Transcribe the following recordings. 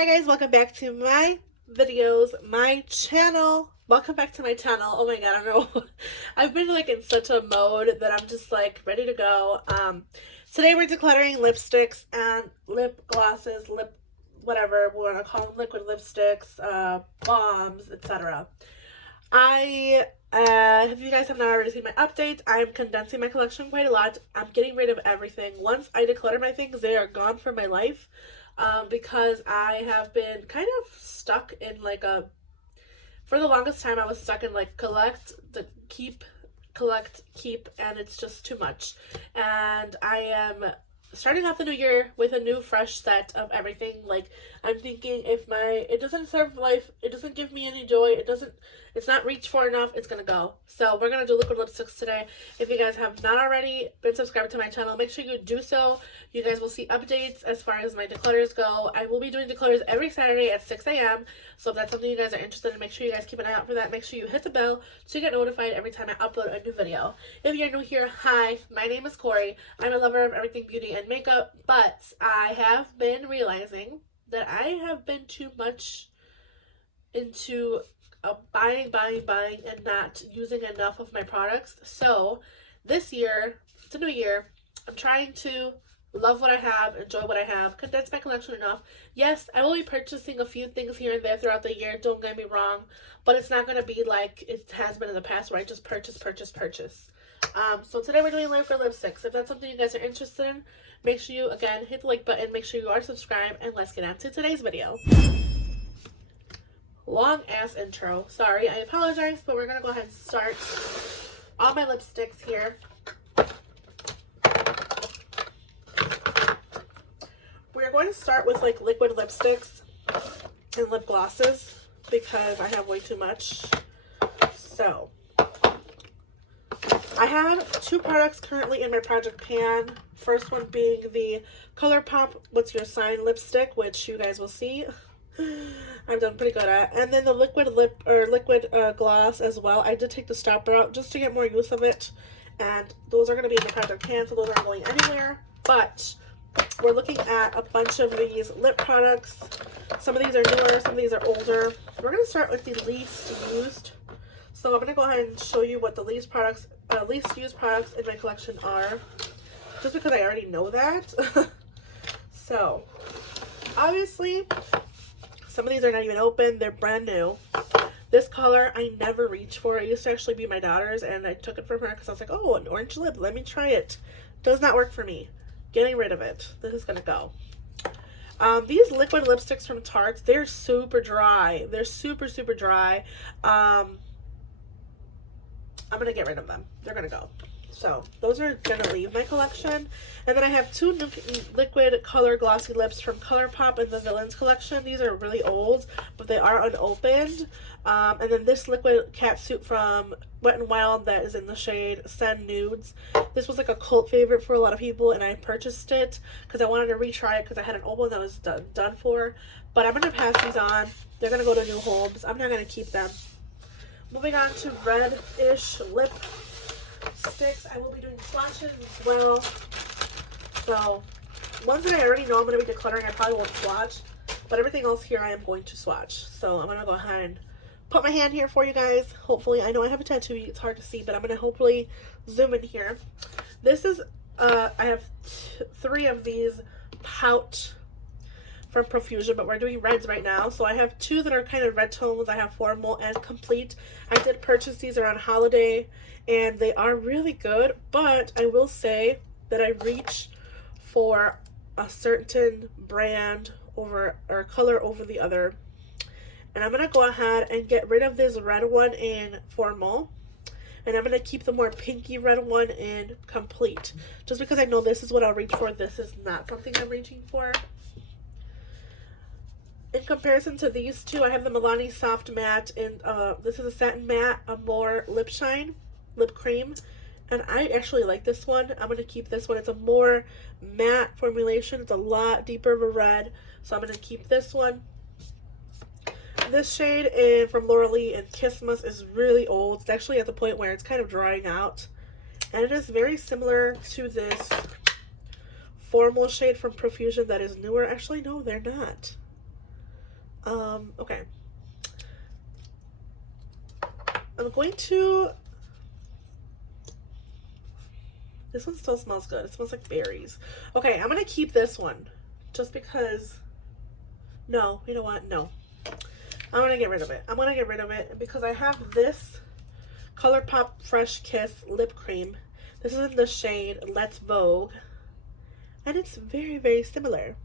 Hi guys, welcome back to my videos, my channel. Welcome back to my channel. Oh my god, I don't know. I've been like in such a mode that I'm just like ready to go. Today we're decluttering lipsticks and lip glosses, lip whatever we want to call them, liquid lipsticks, balms, etc. If you guys have not already seen my updates, I'm condensing my collection quite a lot. I'm getting rid of everything. Once I declutter my things, they are gone from my life. Because I have been kind of stuck in for the longest time I was stuck in like collect, keep, and it's just too much. And I am starting off the new year with a new fresh set of everything. Like, I'm thinking if it doesn't serve life, it doesn't give me any joy, it's not reach for enough, it's gonna go. So we're gonna do liquid lipsticks today. If you guys have not already been subscribed to my channel, make sure you do so. You guys will see updates as far as my declutters go. I will be doing declutters every Saturday at 6 a.m. So if that's something you guys are interested in, make sure you guys keep an eye out for that. Make sure you hit the bell to get notified every time I upload a new video. If you're new here, hi, my name is Corey. I'm a lover of everything beauty and makeup, but I have been realizing that I have been too much into buying and not using enough of my products. So this year, it's a new year, I'm trying to love what I have, enjoy what I have, condense my collection enough. Yes, I will be purchasing a few things here and there throughout the year, don't get me wrong, but it's not going to be like it has been in the past where I just purchase. So today we're doing liquid lipsticks. If that's something you guys are interested in, make sure you, again, hit the like button, make sure you are subscribed, and let's get on to today's video. Long ass intro. Sorry, I apologize, but we're gonna go ahead and start all my lipsticks here. We're going to start with like liquid lipsticks and lip glosses because I have way too much. So I have two products currently in my project pan. First one being the ColourPop What's Your Sign lipstick, which you guys will see I've done pretty good at. And then the liquid gloss as well. I did take the stopper out just to get more use of it. And those are going to be in the project pan, so those aren't going anywhere. But we're looking at a bunch of these lip products. Some of these are newer, some of these are older. We're going to start with the least used. So I'm going to go ahead and show you what the least used products in my collection are. Just because I already know that. So, obviously, some of these are not even open. They're brand new. This color I never reach for. It used to actually be my daughter's, and I took it from her because I was like, oh, an orange lip. Let me try it. Does not work for me. Getting rid of it. This is going to go. These liquid lipsticks from Tarte, they're super dry. They're super dry. I'm going to get rid of them. They're going to go. So those are going to leave my collection. And then I have two liquid color glossy lips from ColourPop in the Villains collection. These are really old, but they are unopened. And then this liquid catsuit from Wet n Wild that is in the shade Send Nudes. This was like a cult favorite for a lot of people, and I purchased it because I wanted to retry it because I had an old one that was done for. But I'm going to pass these on. They're going to go to new homes. I'm not going to keep them. Moving on to red-ish lip sticks. I will be doing swatches as well. So, ones that I already know I'm going to be decluttering, I probably won't swatch. But everything else here I am going to swatch. So, I'm going to go ahead and put my hand here for you guys. Hopefully, I know I have a tattoo. It's hard to see, but I'm going to hopefully zoom in here. This is, I have three of these Pout from Profusion, but we're doing reds right now. So I have two that are kind of red tones. I have Formal and Complete. I did purchase these around holiday, and they are really good, but I will say that I reach for a certain brand or color over the other. And I'm going to go ahead and get rid of this red one in Formal. And I'm going to keep the more pinky red one in Complete. Just because I know this is what I'll reach for. This is not something I'm reaching for. In comparison to these two, I have the Milani Soft Matte, and this is a Satin Matte Amore Lip Shine Lip Cream. And I actually like this one. I'm going to keep this one. It's a more matte formulation. It's a lot deeper of a red. So I'm going to keep this one. This shade from Laura Lee and Kissmas is really old. It's actually at the point where it's kind of drying out. And it is very similar to this Formal shade from Profusion that is newer. Actually, no, they're not. Okay. I'm going to, this one still smells good. It smells like berries. Okay, I'm going to keep this one just because, no, you know what? No. I'm going to get rid of it. I'm going to get rid of it because I have this ColourPop Fresh Kiss lip cream. This is in the shade Let's Vogue. And it's very, very similar.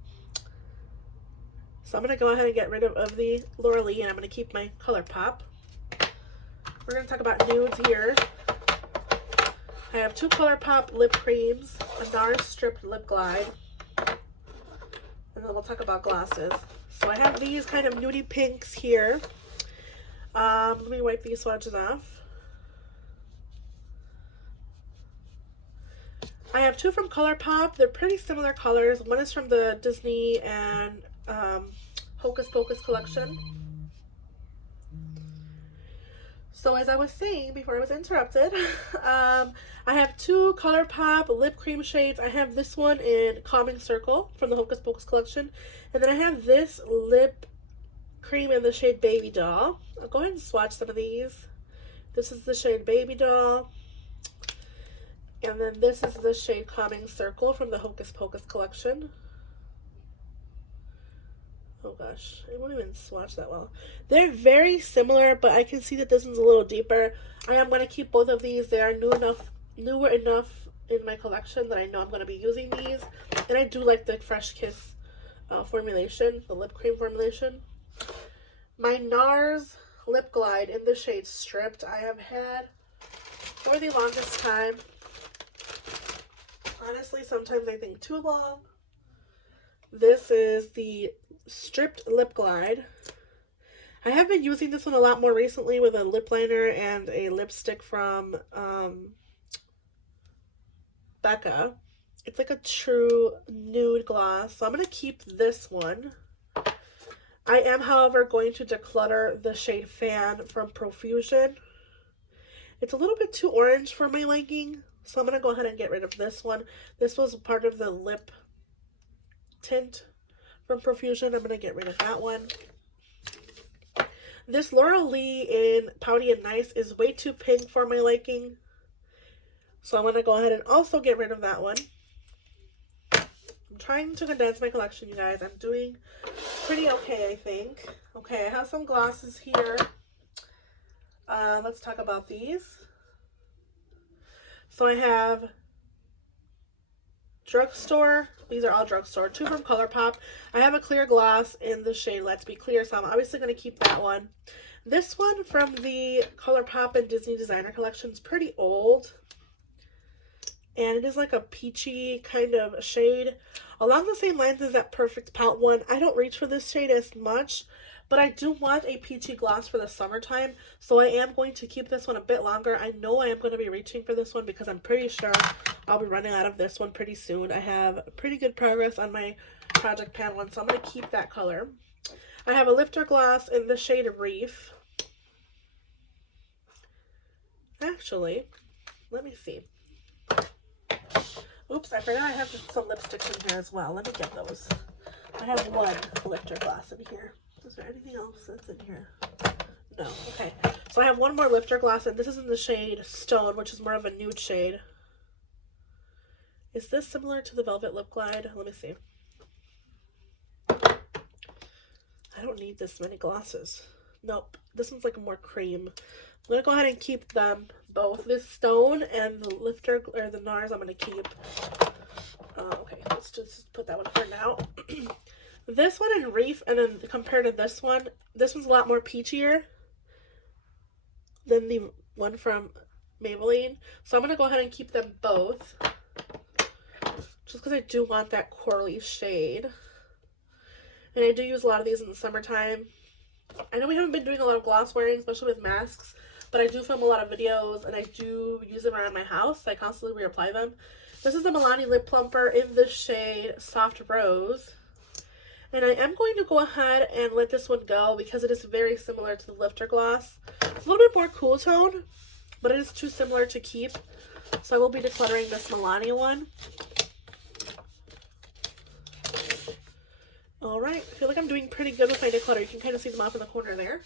So I'm going to go ahead and get rid of the Laura Lee, and I'm going to keep my ColourPop. We're going to talk about nudes here. I have two ColourPop lip creams, a NARS Stripped Lip Glide, and then we'll talk about glosses. So I have these kind of nudie pinks here. Let me wipe these swatches off. I have two from ColourPop. They're pretty similar colors. One is from the Disney and Hocus Pocus collection. So as I was saying before I was interrupted, I have two ColourPop lip cream shades. I have this one in Calming Circle from the Hocus Pocus collection. And then I have this lip cream in the shade Baby Doll. I'll go ahead and swatch some of these. This is the shade Baby Doll. And then this is the shade Calming Circle from the Hocus Pocus collection. Oh gosh, it won't even swatch that well. They're very similar, but I can see that this one's a little deeper. I am going to keep both of these. They are newer enough in my collection that I know I'm going to be using these. And I do like the Fresh Kiss formulation, the lip cream formulation. My NARS Lip Glide in the shade Stripped, I have had for the longest time. Honestly, sometimes I think too long. This is the Stripped Lip Glide. I have been using this one a lot more recently with a lip liner and a lipstick from Becca. It's like a true nude gloss, so I'm going to keep this one. I am, however, going to declutter the shade Fan from Profusion. It's a little bit too orange for my liking, so I'm going to go ahead and get rid of this one. This was part of the lip tint from Profusion. I'm going to get rid of that one. This Laura Lee in Pouty and Nice is way too pink for my liking, so I'm going to go ahead and also get rid of that one. I'm trying to condense my collection, you guys. I'm doing pretty okay, I think. Okay, I have some glosses here. Let's talk about these. So I have Drugstore. These are all Drugstore. Two from ColourPop. I have a clear gloss in the shade Let's Be Clear, so I'm obviously going to keep that one. This one from the ColourPop and Disney Designer Collection is pretty old. And it is like a peachy kind of shade. Along the same lines as that Perfect Pout one. I don't reach for this shade as much, but I do want a peachy gloss for the summertime. So I am going to keep this one a bit longer. I know I am going to be reaching for this one because I'm pretty sure I'll be running out of this one pretty soon. I have pretty good progress on my Project Pan one, so I'm going to keep that color. I have a lifter gloss in the shade Reef. Actually, let me see. Oops, I forgot I have some lipsticks in here as well. Let me get those. I have one lifter gloss in here. Is there anything else that's in here? No. Okay. So I have one more lifter gloss, and this is in the shade Stone, which is more of a nude shade. Is this similar to the Velvet Lip Glide? Let me see. I don't need this many glosses. Nope. This one's like a more cream. I'm going to go ahead and keep them both. This Stone and the lifter, or the NARS, I'm going to keep. Okay, let's just put that one for now. This one in Reef, and then compared to this one's a lot more peachier than the one from Maybelline. So I'm going to go ahead and keep them both. Just because I do want that corally shade. And I do use a lot of these in the summertime. I know we haven't been doing a lot of gloss wearing, especially with masks, but I do film a lot of videos, and I do use them around my house. So I constantly reapply them. This is the Milani Lip Plumper in the shade Soft Rose. And I am going to go ahead and let this one go because it is very similar to the lifter gloss. It's a little bit more cool tone, but it is too similar to keep. So I will be decluttering this Milani one. Alright, I feel like I'm doing pretty good with my declutter. You can kind of see them off in the corner there.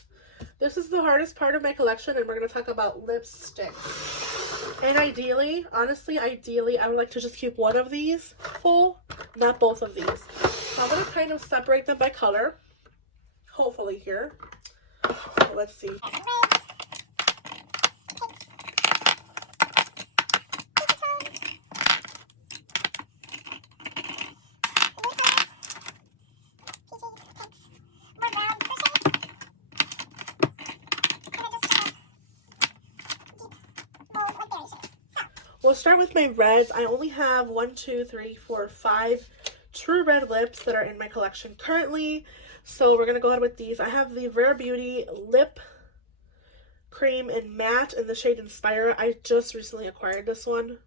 This is the hardest part of my collection, and we're going to talk about lipsticks. And ideally, honestly, ideally, I would like to just keep one of these full, not both of these. So I'm going to kind of separate them by color, hopefully here. So let's see. We'll start with my reds. I only have 1, 2, 3, 4, 5 true red lips that are in my collection currently. So we're going to go ahead with these. I have the Rare Beauty Lip Cream in Matte in the shade Inspire. I just recently acquired this one.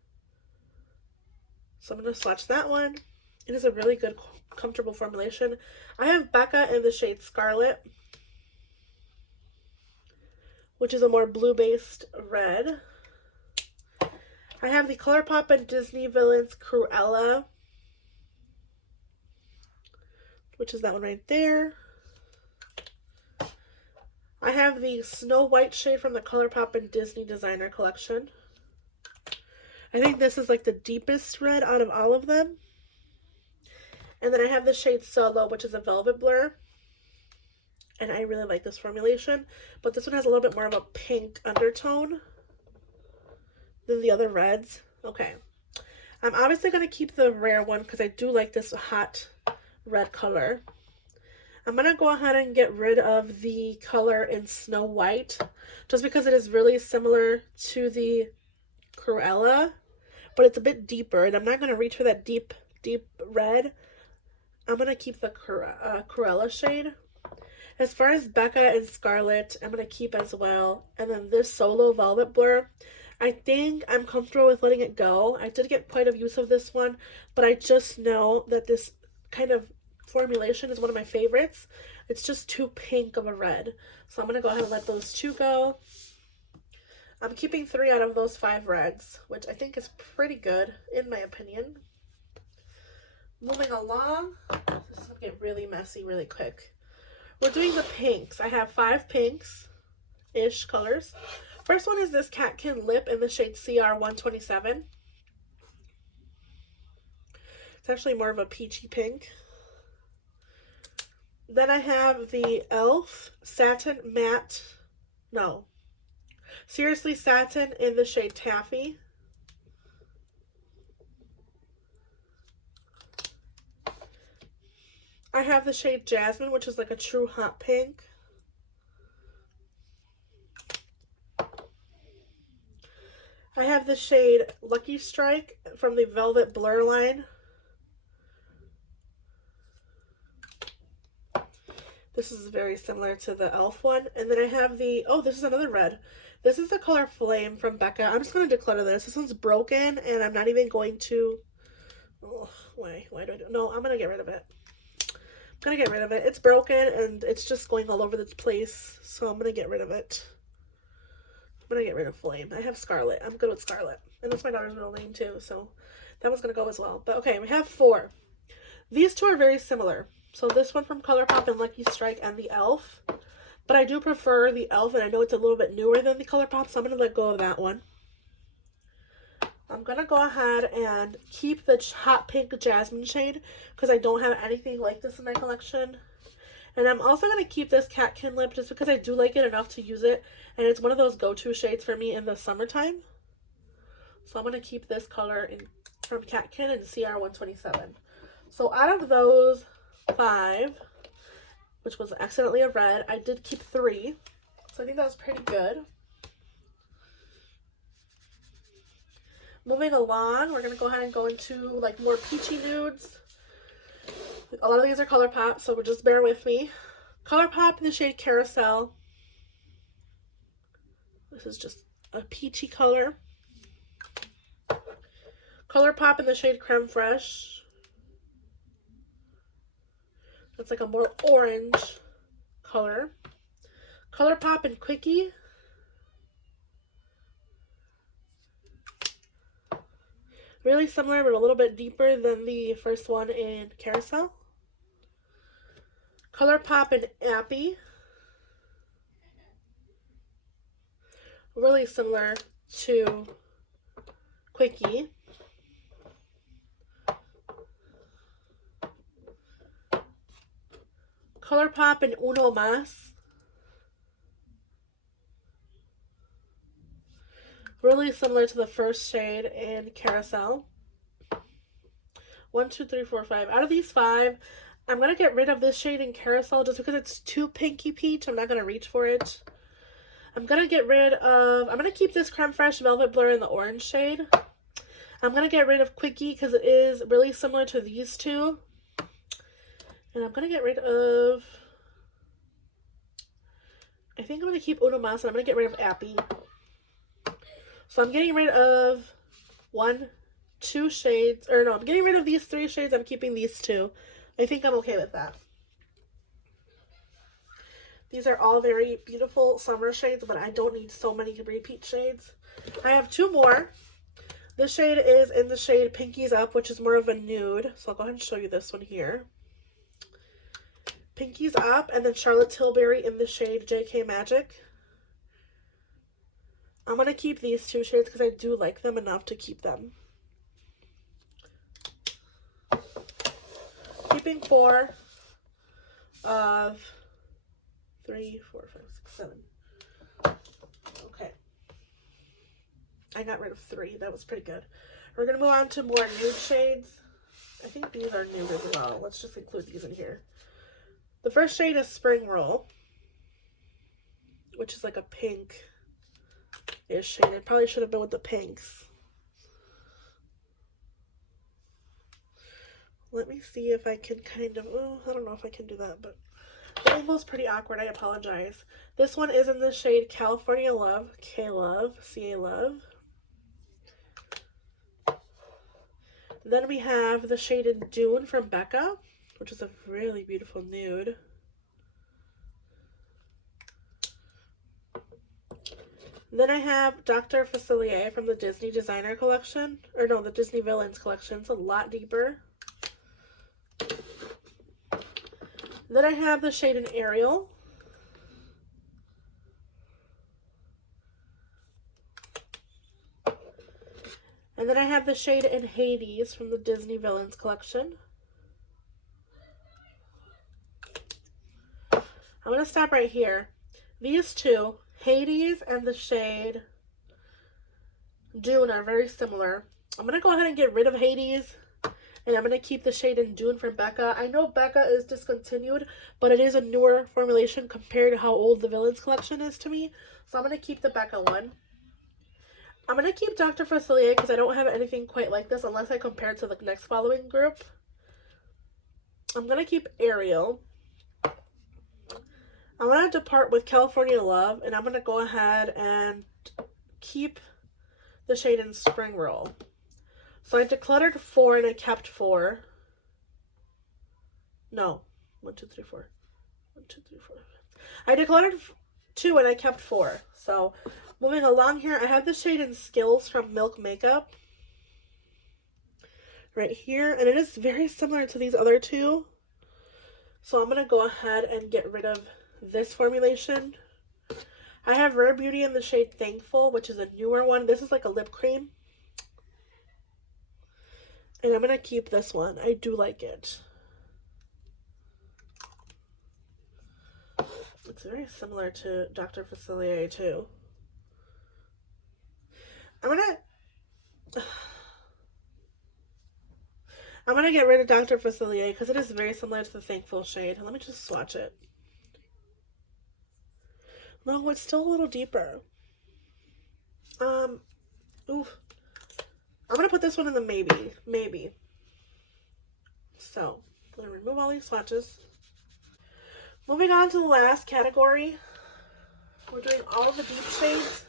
So I'm going to swatch that one. It is a really good, comfortable formulation. I have Becca in the shade Scarlet, which is a more blue-based red. I have the ColourPop and Disney Villains Cruella, which is that one right there. I have the Snow White shade from the ColourPop and Disney Designer Collection. I think this is like the deepest red out of all of them. And then I have the shade Solo, which is a Velvet Blur. And I really like this formulation, but this one has a little bit more of a pink undertone than the other reds. Okay, I'm obviously going to keep the Rare one because I do like this hot red color. I'm going to go ahead and get rid of the color in Snow White just because it is really similar to the Cruella, but it's a bit deeper, and I'm not going to reach for that deep red. I'm going to keep the Cruella shade. As far as Becca and Scarlet, I'm going to keep as well. And then this Solo Velvet Blur, I think I'm comfortable with letting it go. I did get quite a use of this one, but I just know that this kind of formulation is one of my favorites. It's just too pink of a red. So I'm going to go ahead and let those two go. I'm keeping 3 out of those 5 reds, which I think is pretty good in my opinion. Moving along, this will get really messy really quick. We're doing the pinks. I have 5 pinks-ish colors. First one is this Catkin Lip in the shade CR127. It's actually more of a peachy pink. Then I have the e.l.f. Satin Matte, no, Seriously Satin in the shade Taffy. I have the shade Jasmine, which is like a true hot pink. I have the shade Lucky Strike from the Velvet Blur line. This is very similar to the e.l.f. one. And then I have the, oh, this is another red. This is the color Flame from Becca. I'm just going to declutter this. This one's broken, and I'm not even going to, oh, why do I do, no, I'm going to get rid of it. I'm going to get rid of it. It's broken, and it's just going all over the place, so I'm going to get rid of it. I'm going to get rid of Flame. I have Scarlet. I'm good with Scarlet. And that's my daughter's middle name too, so that one's going to go as well. But okay, we have 4. These two are very similar. So this one from ColourPop and Lucky Strike and the e.l.f. But I do prefer the e.l.f. and I know it's a little bit newer than the ColourPop, so I'm going to let go of that one. I'm going to go ahead and keep the hot pink Jasmine shade because I don't have anything like this in my collection. And I'm also going to keep this Catkin Lip just because I do like it enough to use it. And it's one of those go-to shades for me in the summertime. So I'm going to keep this color from Catkin and CR127. So out of those 5, which was accidentally a red, I did keep 3. So I think that was pretty good. Moving along, we're going to go ahead and go into like more peachy nudes. A lot of these are ColourPop, so just bear with me. ColourPop in the shade Carousel. This is just a peachy color. ColourPop in the shade Creme Fraiche. That's like a more orange color. ColourPop in Quickie. Really similar, but a little bit deeper than the first one in Carousel. ColourPop and Appy. Really similar to Quickie. ColourPop and Uno Mas. Really similar to the first shade in Carousel. 1, 2, 3, 4, 5. Out of these 5, I'm going to get rid of this shade in Carousel just because it's too pinky peach. I'm not going to reach for it. I'm going to keep this Creme Fraiche Velvet Blur in the orange shade. I'm going to get rid of Quickie because it is really similar to these two. And I'm going to get rid of, I think I'm going to keep Uno Mas and I'm going to get rid of Appy. So I'm getting rid of 1, 2 shades, or no, I'm getting rid of these 3 shades. I'm keeping these 2. I think I'm okay with that. These are all very beautiful summer shades, but I don't need so many repeat shades. I have 2 more. This shade is in the shade Pinkies Up, which is more of a nude. So I'll go ahead and show you this one here. Pinkies Up, and then Charlotte Tilbury in the shade JK Magic. I'm going to keep these 2 shades because I do like them enough to keep them. Keeping 4 of 3, 4, 5, 6, 7. Okay. I got rid of 3. That was pretty good. We're going to move on to more nude shades. I think these are nude as well. Let's just include these in here. The first shade is Spring Roll, which is like a pink-ish shade. It probably should have been with the pinks. Let me see if I can kind of, oh, I don't know if I can do that, but the angle's pretty awkward. I apologize. This one is in the shade California Love, K-Love, C-A-Love. Then we have the shade in Dune from Becca, which is a really beautiful nude. Then I have Dr. Facilier from the Disney Designer Collection, or no, the Disney Villains Collection. It's a lot deeper. Then I have the shade in Ariel. And then I have the shade in Hades from the Disney Villains Collection. I'm going to stop right here. These 2, Hades and the shade Dune, are very similar. I'm going to go ahead and get rid of Hades. And I'm going to keep the shade in Dune from Becca. I know Becca is discontinued, but it is a newer formulation compared to how old the Villains Collection is to me. So I'm going to keep the Becca one. I'm going to keep Dr. Facilier because I don't have anything quite like this unless I compare it to the next following group. I'm going to keep Ariel. I'm going to depart with California Love, and I'm going to go ahead and keep the shade in Spring Roll. So I decluttered 4 and I kept 4. No. 1, 2, 3, 4. 1, 2, 3, 4. I decluttered 2 and I kept 4. So moving along here, I have the shade in Skills from Milk Makeup. Right here. And it is very similar to these other 2. So I'm going to go ahead and get rid of this formulation. I have Rare Beauty in the shade Thankful, which is a newer one. This is like a lip cream. And I'm going to keep this one. I do like it. It's very similar to Dr. Facilier too. I'm going to get rid of Dr. Facilier because it is very similar to the Thankful shade. Let me just swatch it. No, it's still a little deeper. Oof. I'm going to put this one in the maybe. So, I'm going to remove all these swatches. Moving on to the last category. We're doing all the deep shades.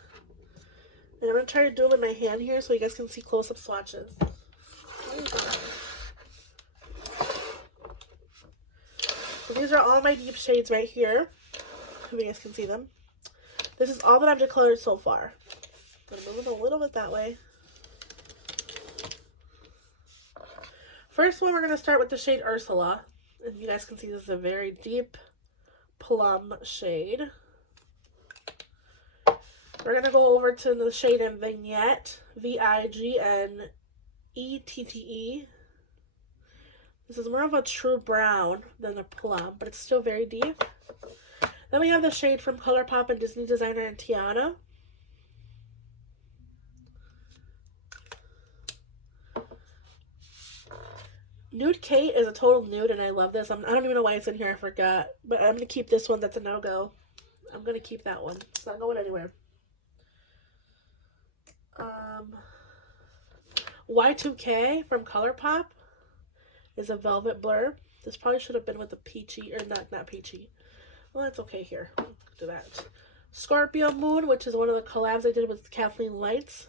And I'm going to try to do them in my hand here so you guys can see close-up swatches. So these are all my deep shades right here. Hope you guys can see them. This is all that I've decluttered so far. I'm going to move it a little bit that way. First one, we're going to start with the shade Ursula. And you guys can see this is a very deep plum shade. We're going to go over to the shade in Vignette, Vignette. This is more of a true brown than a plum, but it's still very deep. Then we have the shade from ColourPop and Disney Designer and Tiana. Nude Kate is a total nude, and I love this. I don't even know why it's in here. I forgot. But I'm going to keep this one. That's a no-go. I'm going to keep that one. It's not going anywhere. Y2K from ColourPop is a velvet blur. This probably should have been with the peachy, or not peachy. Well, that's okay here. We'll do that. Scorpio Moon, which is one of the collabs I did with Kathleen Lights.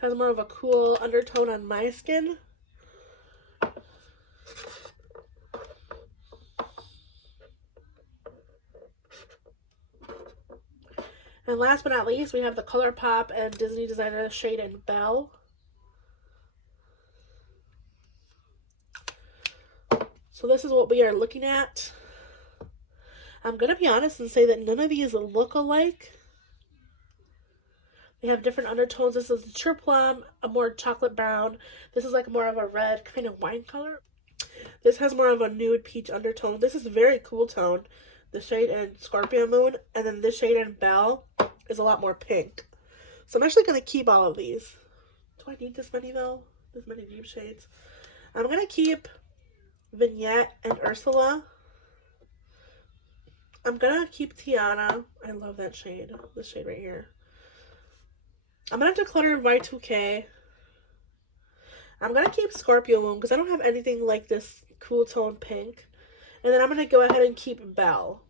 Has more of a cool undertone on my skin. And last but not least, we have the ColourPop and Disney Designer shade in Belle. So this is what we are looking at. I'm going to be honest and say that none of these look alike. They have different undertones. This is the True Plum, a more chocolate brown. This is like more of a red kind of wine color. This has more of a nude peach undertone. This is a very cool tone. The shade in Scorpio Moon, and then this shade in Belle is a lot more pink. So I'm actually going to keep all of these. Do I need this many though? This many deep shades? I'm going to keep Vignette and Ursula. I'm going to keep Tiana. I love that shade. This shade right here. I'm going to have to declutter Y2K. I'm going to keep Scorpio Moon because I don't have anything like this cool tone pink. And then I'm going to go ahead and keep Belle.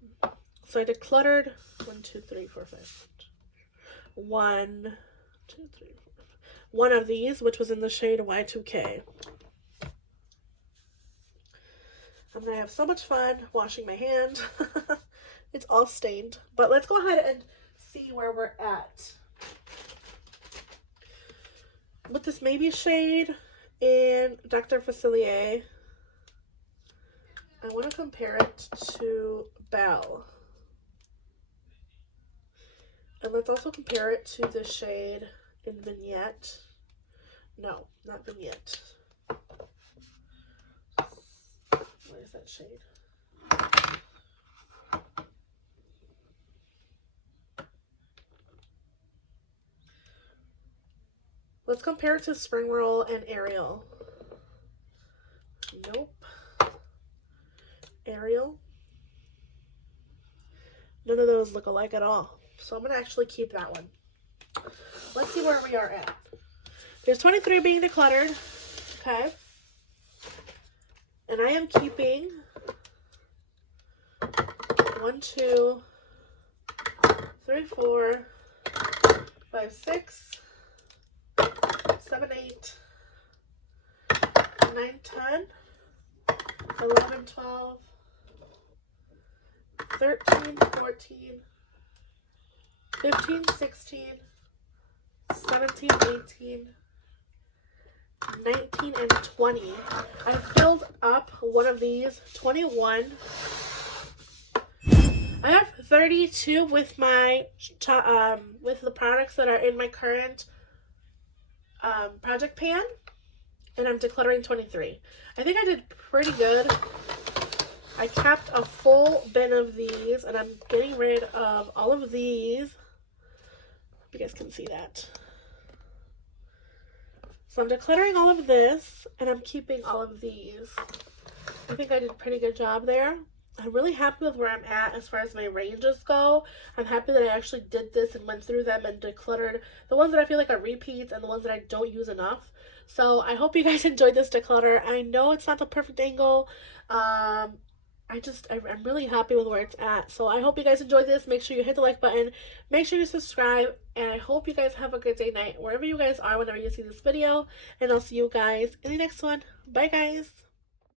So I decluttered 1, 2, 3, 4, 5. 1, 2, 3, 4. One of these, which was in the shade Y2K. I'm going to have so much fun washing my hand. It's all stained. But let's go ahead and see where we're at. With this maybe shade in Dr. Facilier, I want to compare it to Belle. And let's also compare it to the shade in Vignette. No, not Vignette. What is that shade? Let's compare it to Spring Roll and Ariel. Nope. Ariel. None of those look alike at all. So I'm going to actually keep that one. Let's see where we are at. There's 23 being decluttered. Okay. And I am keeping 1, 2, 3, 4, 5, 6, 7, 8, 9, 10, 11, 12, 13, 14, 15, 16, 17, 18, 19, and 20. I filled up one of these, 21. I have 32 with my with the products that are in my current project pan, and I'm decluttering 23. I think I did pretty good. I kept a full bin of these, and I'm getting rid of all of these. You guys can see that. So I'm decluttering all of this, and I'm keeping all of these. I think I did a pretty good job there. I'm really happy with where I'm at as far as my ranges go. I'm happy that I actually did this and went through them and decluttered the ones that I feel like are repeats and the ones that I don't use enough. So I hope you guys enjoyed this declutter. I know it's not the perfect angle. I'm really happy with where it's at. So I hope you guys enjoyed this. Make sure you hit the like button. Make sure you subscribe. And I hope you guys have a good day, night, wherever you guys are, whenever you see this video. And I'll see you guys in the next one. Bye, guys.